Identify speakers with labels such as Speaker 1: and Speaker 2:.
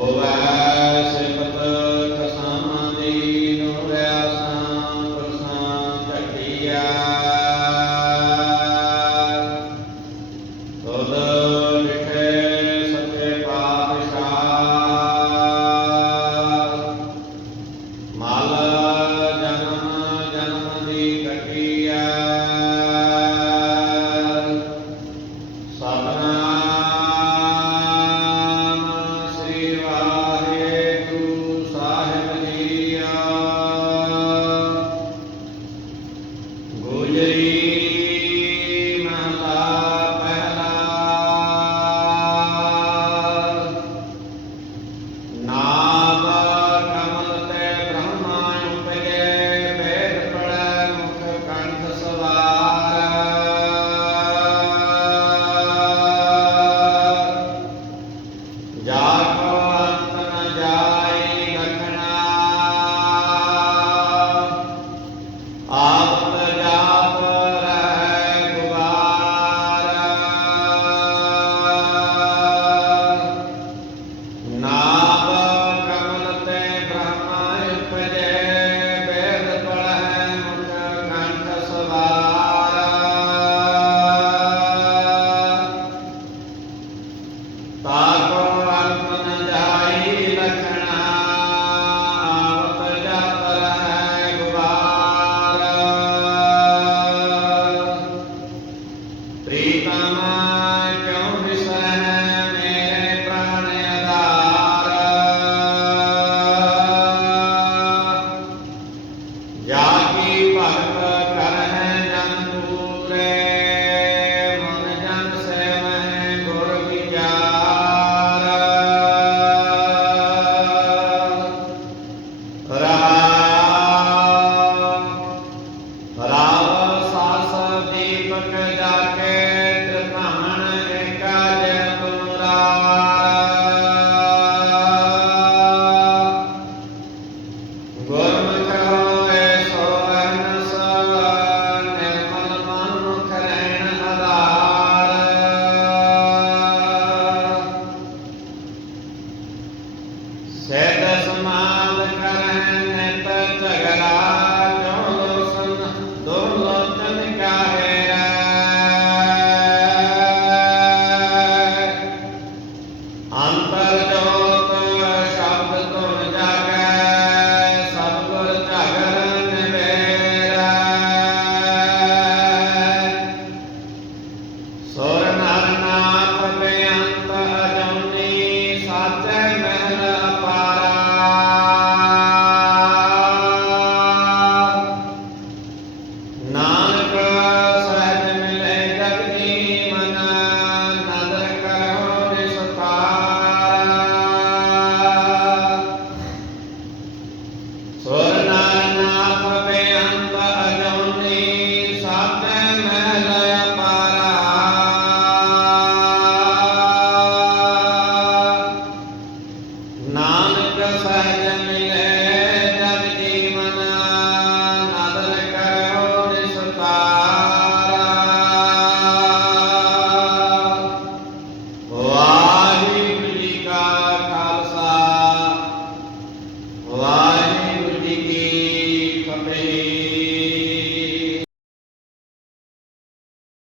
Speaker 1: ਹੋਵੈ তারপর ਸੋਰ ਨਰ ਨਾਥ ਬੇਅੰਤ ਅਜਮਨੀ ਸਾਚੈ ਮਹਿਲ ਅਪਾਰਾ। ਨਾਨਕ ਸਹਿਜ ਮਿਲੇ ਜਗ ਜੀਵਨ ਨਦਰ ਕਰੋ ਨਿਸਤਾਰ। ਸੋਰ